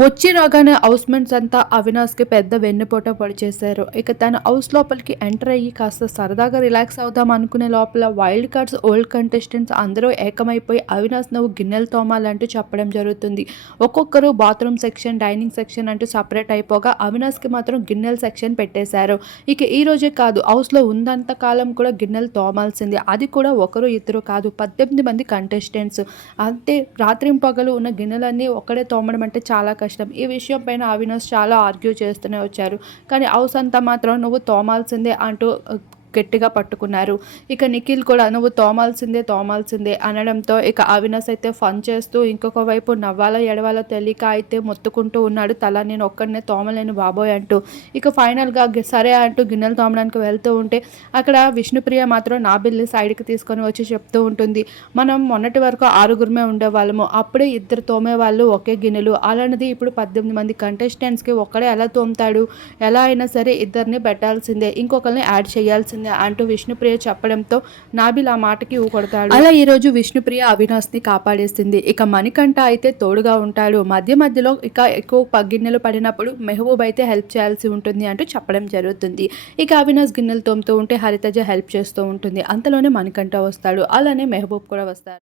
వచ్చి రాగానే హౌస్మెంట్స్ అంతా అవినాష్కి పెద్ద వెన్నుపోట పొడి చేశారు. ఇక తన హౌస్ లోపలికి ఎంటర్ అయ్యి కాస్త సరదాగా రిలాక్స్ అవుదాం అనుకునే లోపల వైల్డ్ కార్డ్స్ ఓల్డ్ కంటెస్టెంట్స్ అందరూ ఏకమైపోయి అవినాష్ నువ్వు గిన్నెలు తోమాలంటూ చెప్పడం జరుగుతుంది. ఒక్కొక్కరు బాత్రూమ్ సెక్షన్ డైనింగ్ సెక్షన్ అంటూ సపరేట్ అయిపోగా అవినాష్కి మాత్రం గిన్నెల సెక్షన్ పెట్టేశారు. ఇక ఈ రోజే కాదు హౌస్లో ఉన్నంత కాలం కూడా గిన్నెలు తోమాల్సిందే. అది కూడా ఒకరు ఇద్దరు కాదు పద్దెనిమిది మంది కంటెస్టెంట్స్. అంతే రాత్రింపగలు ఉన్న గిన్నెలన్నీ ఒక్కడే తోమడం అంటే చాలా కష్టం. ఈ విషయం పైన అవినాష్ చాలా ఆర్గ్యూ చేస్తూనే వచ్చారు. కానీ హౌస్ అంతా మాత్రం నువ్వు తోమాల్సిందే అంటూ గట్టిగా పట్టుకున్నారు. ఇక నిఖిల్ కూడా నువ్వు తోమాల్సిందే తోమాల్సిందే అనడంతో ఇక అవినాష్ అయితే ఫన్ చేస్తూ ఇంకొక వైపు నవ్వాలో ఎడవాలో తెలియక అయితే మొత్తుకుంటూ ఉన్నాడు తల. నేను ఒక్కడనే తోమలేను బాబోయ్ అంటూ ఇక ఫైనల్గా సరే అంటూ గిన్నెలు తోమడానికి వెళ్తూ ఉంటే అక్కడ విష్ణుప్రియ మాత్రం నా బిల్లు సైడ్కి తీసుకొని వచ్చి చెప్తూ ఉంటుంది. మనం మొన్నటి వరకు ఆరుగురమే ఉండేవాళ్ళము. అప్పుడే ఇద్దరు తోమేవాళ్ళు ఒకే గిన్నెలు. అలాంటిది ఇప్పుడు పద్దెనిమిది మంది కంటెస్టెంట్స్కి ఒక్కడే ఎలా తోముతాడు? ఎలా అయినా సరే ఇద్దరిని పెట్టాల్సిందే. ఇంకొకరిని యాడ్ చేయాల్సిందే. అంటూ విష్ణుప్రియ చెప్పడంతో నాబిల్ ఆ మాటకి ఊకొడతాడు. కొడతాడు అలా ఈ రోజు విష్ణుప్రియ అవినాష్ని కాపాడేసింది. ఇక మణికంఠ అయితే తోడుగా ఉంటాడు. మధ్య మధ్యలో ఇక ఎక్కువ పగ్గిన్నెలు పడినప్పుడు మెహబూబ్ అయితే హెల్ప్ చేయాల్సి ఉంటుంది అంటూ చెప్పడం జరుగుతుంది. ఇక అవినాష్ గిన్నెలు తోముతూ ఉంటే హరితజ హెల్ప్ చేస్తూ ఉంటుంది. అంతలోనే మణికంఠ వస్తాడు. అలానే మెహబూబ్ కూడా వస్తారు.